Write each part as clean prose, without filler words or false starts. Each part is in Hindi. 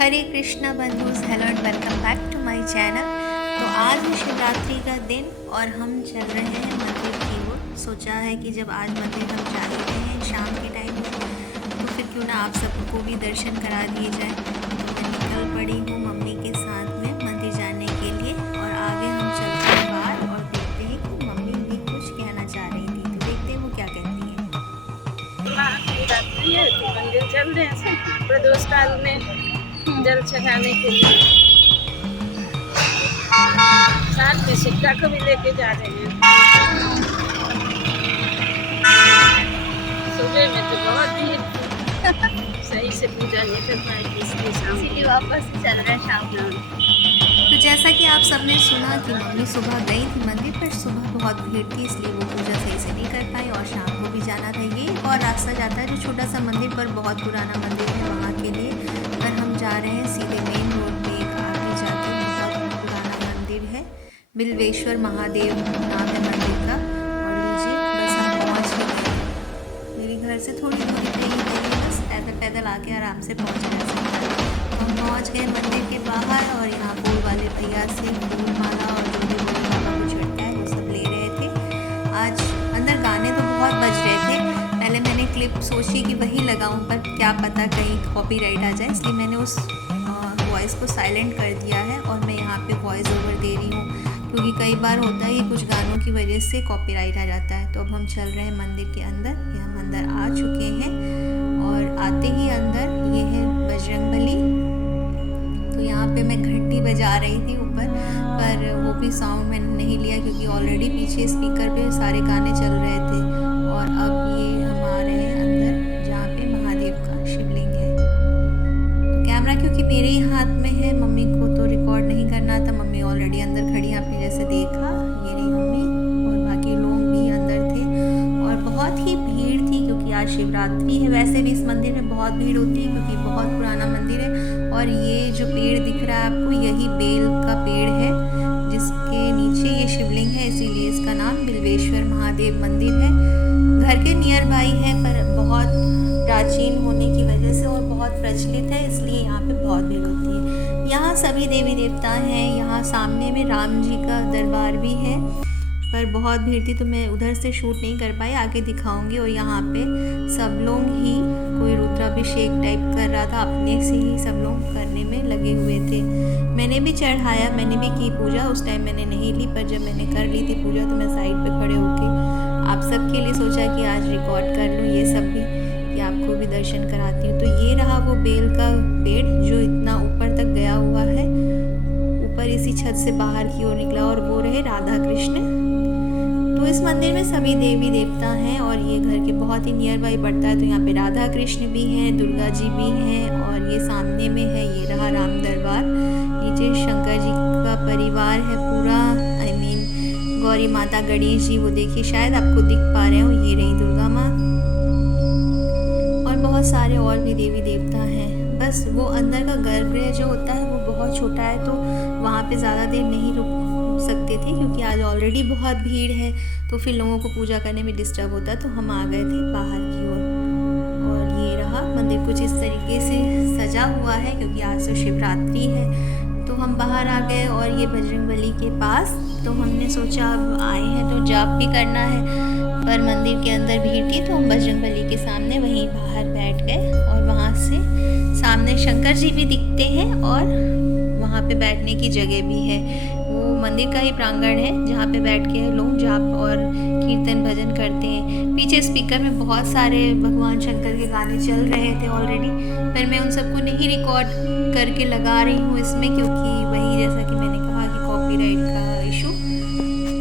हरे कृष्णा बंधुस, hello and welcome back to my channel. तो आज है शिवरात्रि का दिन और हम चल रहे हैं मंदिर की ओर। सोचा है कि जब आज मंदिर हम जा ही रहे हैं शाम के टाइम तो फिर क्यों ना आप सबको भी दर्शन करा दिए जाए। तो मैं निकल पड़ी हूँ मम्मी के साथ में मंदिर जाने के लिए और आगे हम चलते हैं बाहर और देखते हैं कि मम्मी भी कुछ कहना चाह रही थी। तो देखते हैं वो क्या कहती है। महाशिवरात्रि है तो मंदिर चल रहे हैं सब प्रदोष काल में जल चढ़ाने के लिए। साथ में सिक्का को भी लेके जा रहे हैं। सुबह में तो बहुत भीड़ थी, सही से पूजा नहीं कर पाएगी इसलिए इसीलिए वापस चल रहे हैं शाम को। तो जैसा कि आप सबने सुना कि मम्मी सुबह गई थी मंदिर पर, सुबह बहुत भीड़ थी इसलिए वो पूजा सही से नहीं कर पाई और शाम को भी जाना था। ये और रास्ता जाता है जो छोटा सा मंदिर पर बहुत पुराना मंदिर है वहाँ के लिए। पर हम जा रहे हैं सीधे मेन रोड पे एक आगे जाके बहुत पुराना मंदिर है, बिल्वेश्वर महादेव नाम है मंदिर का। और लीजिए बस हम पहुँच ही गए। मेरे घर से थोड़ी दूरी पे ही है, बस पैदल पैदल आके आराम से पहुँच जा सकते हैं। हम पहुँच गए मंदिर के बाहर और यहाँ फूल वाले भैया से फूल माला और जो भी भोले बाबा को चढ़ता है वो सब ले रहे थे। आज अंदर गाने तो बहुत बज रहे थे। पहले मैंने क्लिप सोची कि वही लगाऊं पर क्या पता कहीं कॉपीराइट आ जाए, इसलिए मैंने उस वॉइस को साइलेंट कर दिया है और मैं यहाँ पे वॉइस ओवर दे रही हूँ क्योंकि कई बार होता है कि कुछ गानों की वजह से कॉपीराइट आ जाता है। तो अब हम चल रहे हैं मंदिर के अंदर। ये हम अंदर आ चुके हैं और आते ही अंदर ये है बजरंगबली। तो यहाँ पे मैं घंटी बजा रही थी ऊपर, पर वो भी साउंड मैंने नहीं लिया क्योंकि ऑलरेडी पीछे स्पीकर पे सारे गाने चल रहे थे। और अब ये हम आ रहे हैं अंदर जहाँ पे महादेव का शिवलिंग है। तो कैमरा क्योंकि मेरे ही हाथ में है, मम्मी को तो रिकॉर्ड नहीं करना था। मम्मी ऑलरेडी अंदर खड़ी, आपने जैसे देखा ये रही मम्मी और बाकी लोग भी अंदर थे और बहुत ही भीड़ थी क्योंकि आज शिवरात्रि है। वैसे भी इस मंदिर में बहुत भीड़ होती है क्योंकि बहुत पुराना मंदिर है। और ये जो पेड़ दिख रहा है आपको, यही बेल का पेड़ है जिसके नीचे ये शिवलिंग है, इसीलिए इसका नाम बिल्वेश्वर महादेव मंदिर है। घर के नियर बाई है पर बहुत प्राचीन होने की वजह से और बहुत प्रचलित है, इसलिए यहाँ पे बहुत भीड़ होती है। यहाँ सभी देवी देवता हैं। यहाँ सामने में राम जी का दरबार भी है पर बहुत भीड़ थी तो मैं उधर से शूट नहीं कर पाई, आगे दिखाऊंगी। और यहाँ पे सब लोग ही कोई रुद्राभिषेक टाइप कर रहा था, अपने से ही सब लोग करने में लगे हुए थे। मैंने भी चढ़ाया, मैंने भी की पूजा। उस टाइम मैंने नहीं ली पर जब मैंने कर ली थी पूजा तो मैं साइड पे खड़े होके आप सबके लिए सोचा कि आज रिकॉर्ड कर लूँ ये सब भी, कि आपको भी दर्शन कराती हूँ। तो ये रहा वो बेल का पेड़ जो इतना ऊपर तक गया हुआ है, ऊपर इसी छत से बाहर की ओर निकला। और वो रहे राधा कृष्ण। तो इस मंदिर में सभी देवी देवता हैं और ये घर के बहुत ही नियर बाई पड़ता है। तो यहाँ पे राधा कृष्ण भी हैं, दुर्गा जी भी हैं और ये सामने में है ये रहा राम दरबार। नीचे शंकर जी का परिवार है पूरा, आई मीन गौरी माता, गणेश जी, वो देखिए शायद आपको दिख पा रहे हो, ये रही दुर्गा माँ और बहुत सारे और भी देवी देवता हैं। बस वो अंदर का गर्भगृह जो होता है वो बहुत छोटा है तो वहाँ पे ज़्यादा देर नहीं रुक सकते थे क्योंकि आज ऑलरेडी बहुत भीड़ है तो फिर लोगों को पूजा करने में डिस्टर्ब होता है। तो हम आ गए थे बाहर की ओर और ये रहा मंदिर कुछ इस तरीके से सजा हुआ है क्योंकि आज तो शिवरात्रि है। तो हम बाहर आ गए और ये बजरंगबली के पास, तो हमने सोचा अब आए हैं तो जाप भी करना है पर मंदिर के अंदर भीड़ थी तो हम बजरंगबली के सामने वहीं बाहर बैठ गए। और वहाँ से सामने शंकर जी भी दिखते हैं और वहाँ पे बैठने की जगह भी है। वो मंदिर का ही प्रांगण है जहाँ पे बैठ के लोग जाप और कीर्तन भजन करते हैं। पीछे स्पीकर में बहुत सारे भगवान शंकर के गाने चल रहे थे ऑलरेडी, पर मैं उन सबको नहीं रिकॉर्ड करके लगा रही हूँ इसमें क्योंकि वही जैसा कि मैंने कहा कि कॉपीराइट का इशू।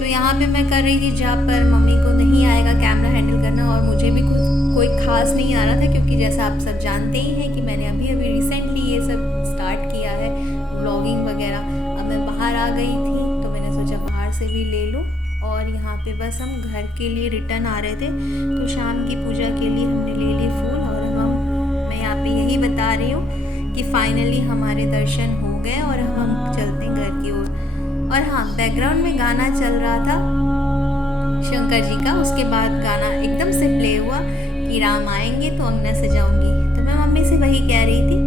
तो यहाँ पे मैं कर रही थी जाप पर मम्मी को नहीं आएगा कैमरा हैंडल करना और मुझे भी कोई खास नहीं आ रहा था क्योंकि जैसा आप सब जानते ही हैं कि मैंने अभी रिसेंटली ये सब स्टार्ट किया है व्लॉगिंग वगैरह। अब मैं बाहर आ गई थी तो मैंने सोचा बाहर से भी ले लूँ। और यहाँ पे बस हम घर के लिए रिटर्न आ रहे थे तो शाम की पूजा के लिए हमने ले लिए फूल। और मैं यहाँ पे यही बता रही हूँ कि फाइनली हमारे दर्शन हो गए और हम चलते हैं घर की ओर। और हाँ, बैकग्राउंड में गाना चल रहा था शंकर जी का, उसके बाद गाना एकदम से प्ले हुआ कि राम आएंगे तो अंगना सजाऊंगी। तो मैं मम्मी से वही कह रही थी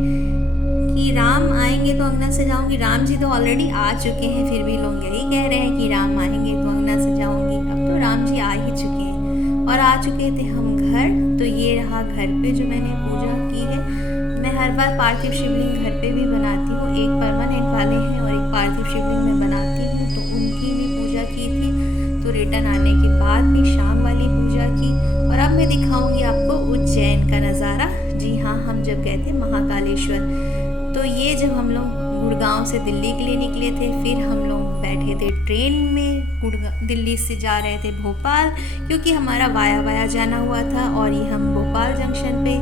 कि राम आएंगे तो अंगना से जाऊंगी। राम जी तो ऑलरेडी आ चुके हैं, फिर भी लोग यही कह रहे हैं कि राम आएंगे तो अंगना से जाऊंगी। अब तो राम जी आ ही चुके हैं और आ चुके थे हम घर। तो ये रहा घर पे जो मैंने पूजा की है। मैं हर बार पार्थिव शिवलिंग घर पे भी बनाती हूँ, एक परमानेंट वाले हैं और एक पार्थिव शिवलिंग मैं बनाती हूँ, तो उनकी भी पूजा की थी। तो रिटर्न आने के बाद भी शाम वाली पूजा की। और अब मैं दिखाऊंगी आपको उज्जैन का नज़ारा। जी हाँ, हम जब गए थे महाकालेश्वर, तो ये जब हम लोग गुड़गांव से दिल्ली के लिए निकले थे, फिर हम लोग बैठे थे ट्रेन में, दिल्ली से जा रहे थे भोपाल, क्योंकि हमारा वाया जाना हुआ था। और ये हम भोपाल जंक्शन पे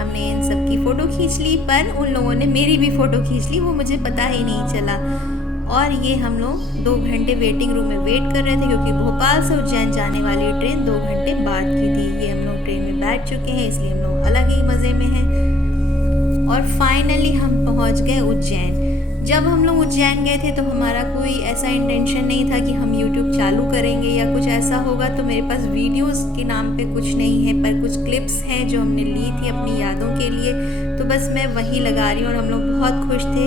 हमने इन सब की फ़ोटो खींच ली, पर उन लोगों ने मेरी भी फ़ोटो खींच ली, वो मुझे पता ही नहीं चला। और ये हम लोग 2 घंटे वेटिंग रूम में वेट कर रहे थे, क्योंकि भोपाल से उज्जैन जाने वाली ट्रेन 2 घंटे बाद की थी। ये हम लोग ट्रेन में बैठ चुके हैं, इसलिए हम लोग अलग ही मज़े में हैं। और फाइनली हम पहुंच गए उज्जैन। जब हम लोग उज्जैन गए थे तो हमारा कोई ऐसा इंटेंशन नहीं था कि हम YouTube चालू करेंगे या कुछ ऐसा होगा। तो मेरे पास वीडियोस के नाम पे कुछ नहीं है, पर कुछ क्लिप्स हैं जो हमने ली थी अपनी यादों के लिए, तो बस मैं वही लगा रही हूँ। और हम लोग बहुत खुश थे।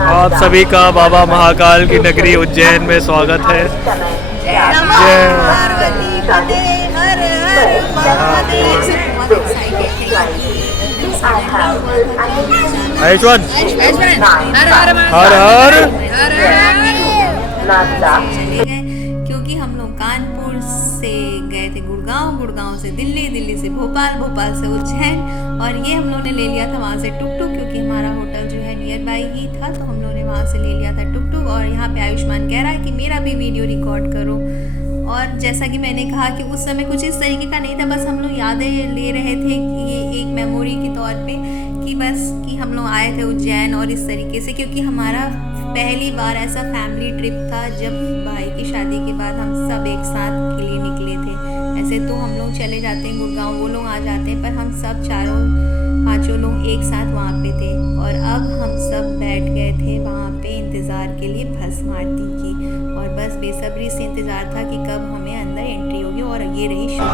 आप सभी का बाबा महाकाल की नगरी उज्जैन में स्वागत है। आयुष्मान हर हर चले गए, क्योंकि हम लोग कानपुर से गए थे गुड़गांव, गुड़गांव से दिल्ली, दिल्ली से भोपाल, भोपाल से उज्जैन। और ये हम लोग ने ले लिया था वहाँ से टुक, क्योंकि हमारा होटल जो है नियर बाई ही था, तो हम लोग ने वहाँ से ले लिया था टुक। और यहाँ पे आयुष्मान कह रहा है कि मेरा भी वीडियो रिकॉर्ड करो। और जैसा कि मैंने कहा कि उस समय कुछ इस तरीके का नहीं था, बस हम लोग यादें ले रहे थे कि ये एक मेमोरी के तौर पे, कि बस कि हम लोग आए थे उज्जैन और इस तरीके से, क्योंकि हमारा पहली बार ऐसा फैमिली ट्रिप था जब भाई की शादी के बाद हम सब एक साथ के लिए निकले थे। ऐसे तो हम लोग चले जाते हैं गुड़गांव, वो लोग आ जाते हैं, पर हम सब 4-5 लोग एक साथ वहाँ पे थे। और अब हम सब बैठ गए थे वहाँ पे इंतज़ार के लिए भस्म आरती की, और बस बेसब्री से इंतज़ार था कि कब हमें अंदर एंट्री होगी। और ये रही शुरू।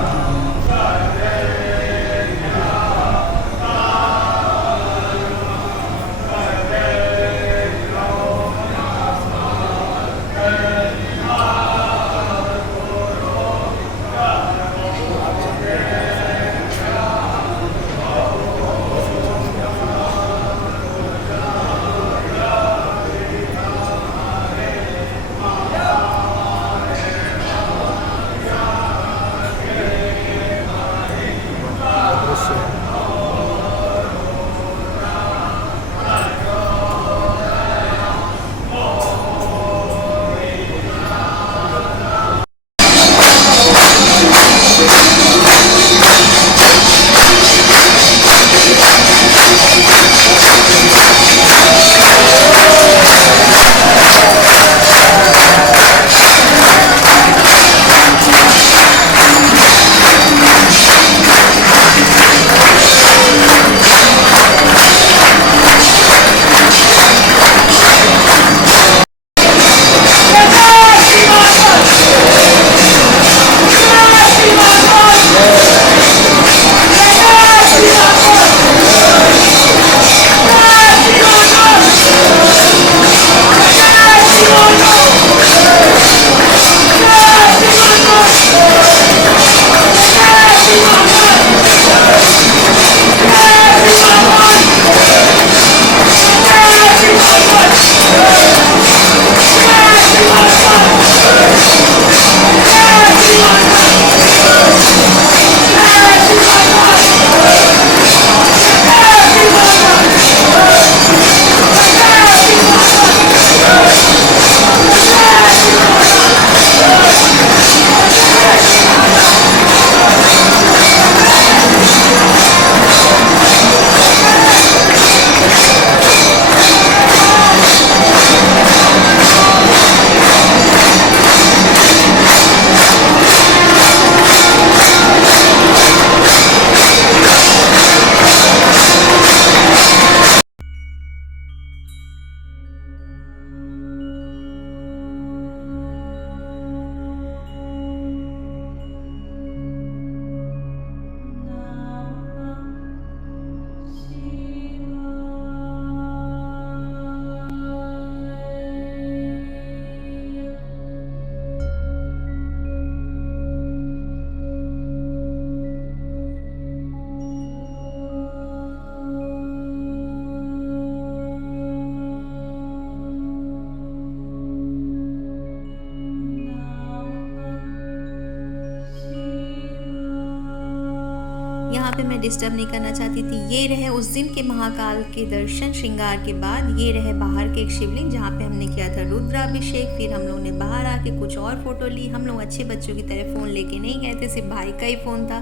यहाँ पे मैं डिस्टर्ब नहीं करना चाहती थी। ये रहे उस दिन के महाकाल के दर्शन श्रृंगार के बाद। ये रहे बाहर के एक शिवलिंग जहाँ पे हमने किया था रुद्राभिषेक। फिर हम लोगों ने बाहर आके कुछ और फ़ोटो ली। हम लोग अच्छे बच्चों की तरह फ़ोन लेके नहीं गए थे, सिर्फ भाई का ही फ़ोन था,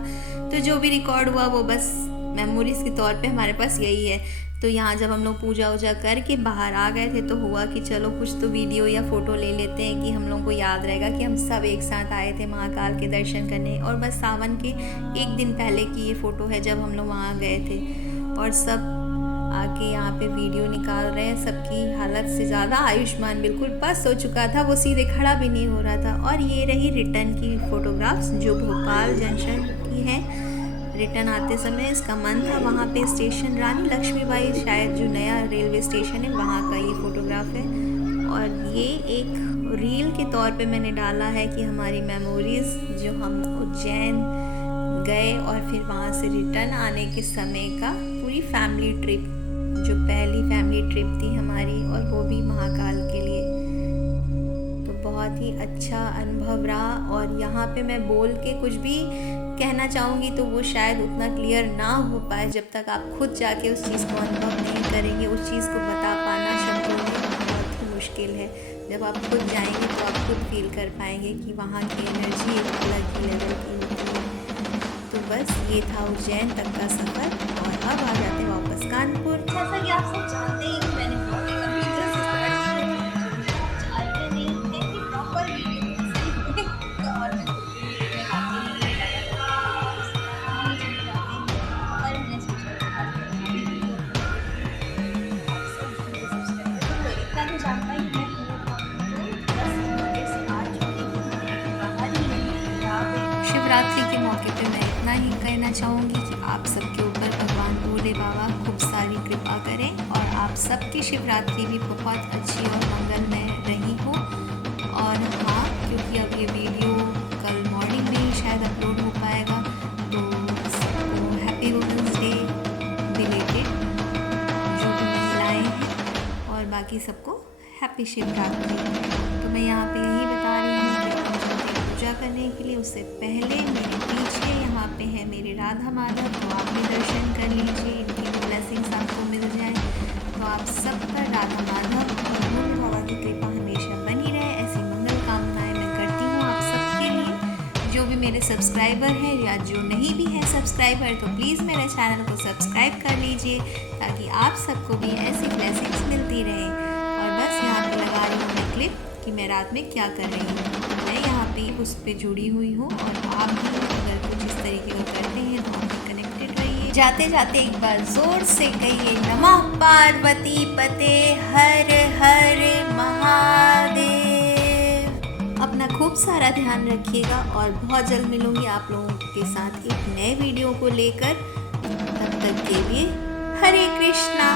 तो जो भी रिकॉर्ड हुआ वो बस मेमोरीज़ के तौर पे हमारे पास यही है। तो यहाँ जब हम लोग पूजा वूजा करके बाहर आ गए थे तो हुआ कि चलो कुछ तो वीडियो या फ़ोटो ले लेते हैं कि हम लोगों को याद रहेगा कि हम सब एक साथ आए थे महाकाल के दर्शन करने। और बस सावन के एक दिन पहले की ये फ़ोटो है जब हम लोग वहाँ गए थे, और सब आके यहाँ पे वीडियो निकाल रहे हैं। सबकी हालत से ज़्यादा आयुष्मान बिल्कुल बस हो चुका था, वो सीधे खड़ा भी नहीं हो रहा था। और ये रही रिटर्न की फ़ोटोग्राफ्स जो भोपाल जंक्शन की है। रिटर्न आते समय इसका मन था वहाँ पे स्टेशन रानी लक्ष्मीबाई, शायद जो नया रेलवे स्टेशन है वहाँ का ये फ़ोटोग्राफ है। और ये एक रील के तौर पे मैंने डाला है कि हमारी मेमोरीज़ जो हम उज्जैन गए और फिर वहाँ से रिटर्न आने के समय का पूरी फैमिली ट्रिप, जो पहली फैमिली ट्रिप थी हमारी, और वो भी महाकाल के लिए। तो बहुत ही अच्छा अनुभव रहा। और यहाँ पे मैं बोल के कुछ भी कहना चाहूँगी तो वो शायद उतना क्लियर ना हो पाए जब तक आप खुद जाके उस चीज़ को अनुभव नहीं करेंगे। उस चीज़ को बता पाना शब्दों में बहुत ही मुश्किल है। जब आप खुद जाएंगे तो आप खुद फील कर पाएंगे कि वहाँ की एनर्जी एक अलग ही लेवल की होती है। तो बस ये था उज्जैन तक का सफ़र। और अब आ जाते हैं वापस कानपुर। जैसा कि आप सब जानते हैं कि मैंने शिवरात्रि के मौके पे मैं इतना ही कहना चाहूँगी कि आप सबके ऊपर भगवान भोले बाबा खूब सारी कृपा करें और आप सबकी शिवरात्रि भी बहुत अच्छी और मंगलमय रही हो। और हाँ, क्योंकि अब ये वीडियो कल मॉर्निंग में ही शायद अपलोड हो पाएगा, तो सबको हैप्पी वुमेंस डे बिलेटेड, जो भी महिलाएँ हैं, और बाकी सबको हैप्पी शिवरात्रि। तो मैं यहाँ पे यही बता रही हूँ पूजा करने के लिए उससे पहले मेरे पीछे यहाँ पे है मेरे राधा माधव, तो आप भी दर्शन कर लीजिए, इनकी ब्लेसिंग्स आपको मिल जाए। तो आप सब पर राधा माधव और भोले बाबा की कृपा हमेशा बनी रहे, ऐसी मंगल कामनाएं मैं करती हूँ आप सबके लिए। जो भी मेरे सब्सक्राइबर हैं या जो नहीं भी हैं सब्सक्राइबर, तो प्लीज़ मेरे चैनल को सब्सक्राइब कर लीजिए ताकि आप सबको भी ऐसी ब्लेसिंग्स मिलती रहें। और बस यहाँ पर लगा रही हूँ मैं क्लिप कि मैं रात में क्या कर रही हूँ। मैं यहाँ पे उस पर जुड़ी हुई हूँ, और आप भी अगर कुछ इस तरीके का करते हैं तो आप भी कनेक्टेड रहिए। जाते जाते एक बार ज़ोर से कहिए नमः पार्वती पते हर हर महादेव। अपना खूब सारा ध्यान रखिएगा और बहुत जल्द मिलूँगी आप लोगों के साथ एक नए वीडियो को लेकर। तब तक के लिए हरे कृष्णा।